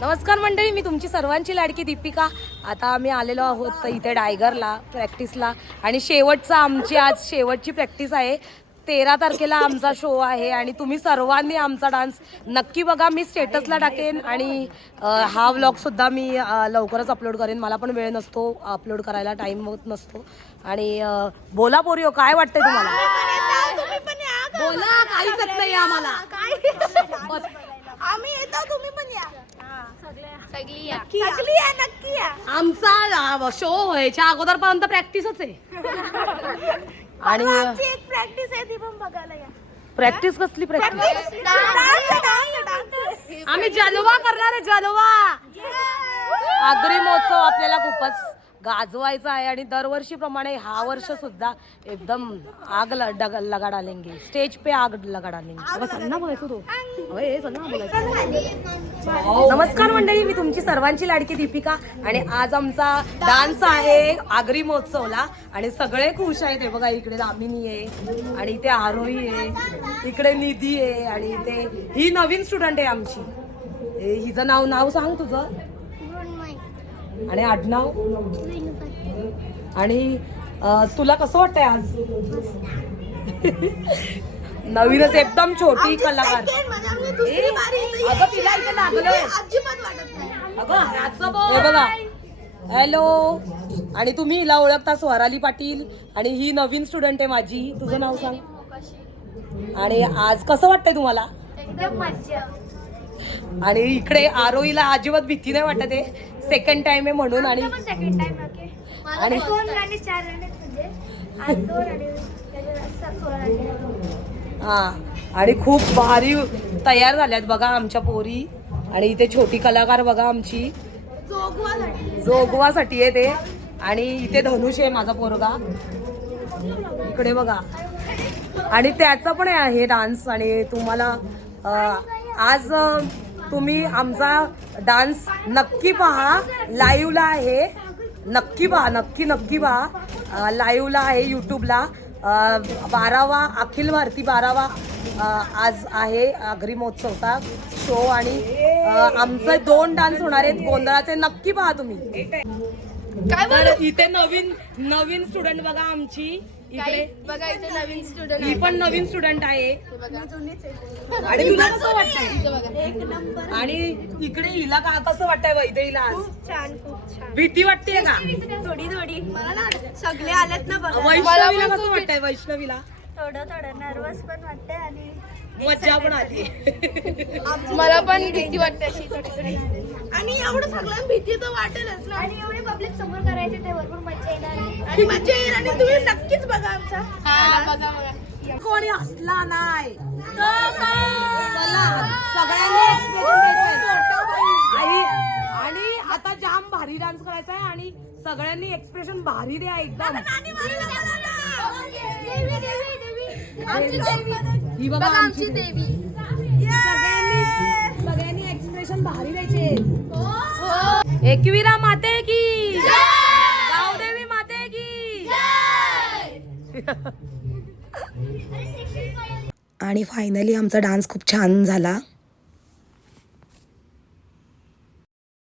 नमस्कार मंडळी मी तुमची सर्वांची लाडकी दीपिका. आता आम्ही आलेलो आहोत इथे डायगरला प्रॅक्टिसला. आणि शेवटचा आमची आज शेवटची प्रॅक्टिस आहे. तेरा तारखेला आमचा शो आहे आणि तुम्ही सर्वांनी आमचा डान्स नक्की बघा. मी स्टेटसला टाकेन आणि हा व्लॉगसुद्धा मी लवकरच अपलोड करेन. मला पण वेळ नसतो अपलोड करायला टाईम होत नसतो. आणि बोला पोरिओ काय वाटतंय तुम्हाला? बोला काहीच नाही आम्हाला. आम्ही येतो तुम्ही पण या. सगळी या. सगळी या. नक्की या. आमचा शो व्हायच्या अगोदरपर्यंत प्रॅक्टिसच आहे. आणि आमची एक प्रॅक्टिस आहे ती पण बघायला या. प्रॅक्टिस कसली प्रॅक्टिस आम्ही जलवा करणार आहे जलवा. आगरी महोत्सव आपल्याला खूपच गाजवायचा आहे आणि दरवर्षीप्रमाणे हा वर्ष सुद्धा एकदम आग डग- लगा डालेंगे स्टेज पे आग लगा डालेंगे बोलायचं तो हे बोलायचं. नमस्कार मंडळी मी तुमची सर्वांची लाडकी दीपिका आणि आज आमचा डान्स आहे आगरी महोत्सवला आणि सगळे खुश आहेत. हे बघा इकडे दामिनी आहे आणि इथे आरोही आहे इकडे निधी आहे आणि इथे ही नवीन स्टुडंट आहे आमची. हिचं नाव नाव सांग तुझं. आणि आडनाव? आणि तुला कसं वाटतंय आज? नवीनच एकदम छोटी कलाकार. अगं तिला इथे अगं हे बघा. हॅलो. आणि तुम्ही हिला ओळखता स्वराली पाटील आणि ही नवीन स्टुडंट आहे माझी. तुझं नाव सांग. आणि आज कसं वाटतंय तुम्हाला? आणि इकडे आरोहीला अजिबात भीती नाही वाटत आहे. सेकंड टाइम आहे म्हणून आणि सेकंड टाइम आणि दोन गाणे चार गाणे म्हणजे. आज दोन आणि सोळा गाणे हा आणि खूप भारी तयार झाल्यात बघा आमच्या पोरी. आणि इथे छोटी कलाकार बघा आमची. जोगवासाठी. आहे ते. आणि इथे धनुष आहे माझा पोरगा. इकडे बघा. आणि त्याचा पण आहे डान्स आणि तुम्हाला आज तुम्ही आमचा डान्स नक्की पहा. लाईव्हला आहे. नक्की पहा नक्की नक्की पहा. लाईव्हला आहे यूट्यूबला बारावा अखिल भारती बारावा आज आहे आगरी महोत्सवचा शो आणि आमचे दोन डान्स होणार आहेत. गोंधळाचे नक्की पहा तुम्ही. तर इथे नवीन नवीन स्टुडंट बघा आमची. इकडे. बघा इथे नवीन स्टुडंट ही पण नवीन स्टुडंट आहे. आणि तुला कसं वाटतंय? आणि इकडे हिला का कसं वाटतंय वैदेहीला आज? छान खूप छान. भीती वाटते का? थोडी थोडी. मला ना सगळे आलेत ना बघा वैष्णवीला कसं वाटतंय? वैष्णवीला? थोडं थोडं नर्वस पण वाटते आणि मज्जा पण आली. मला पण भीती वाटते अशी थोडी थोडी आणि एवढं सगळ्यांना भीती तर वाटेलच ना. आणि एवढे पब्लिक समोर करायचे ते भरपूर मज्जा येणार आणि मजा येईल आणि तुम्ही नक्कीच बघा आमचा. हा बघा बघा. कोणी हसला नाही. सगळ्यांनी आणि आता जाम भारी डान्स करायचा आहे आणि सगळ्यांनी एक्सप्रेशन भारी द्या एकदम. ही बघा आमची देवी. सगळ्यांनी सगळ्यांनी एक्सप्रेशन भारी द्यायचे. एकविरा माते की. गावदेवी माते की. आणि फायनली आमचा डान्स खूप छान झाला.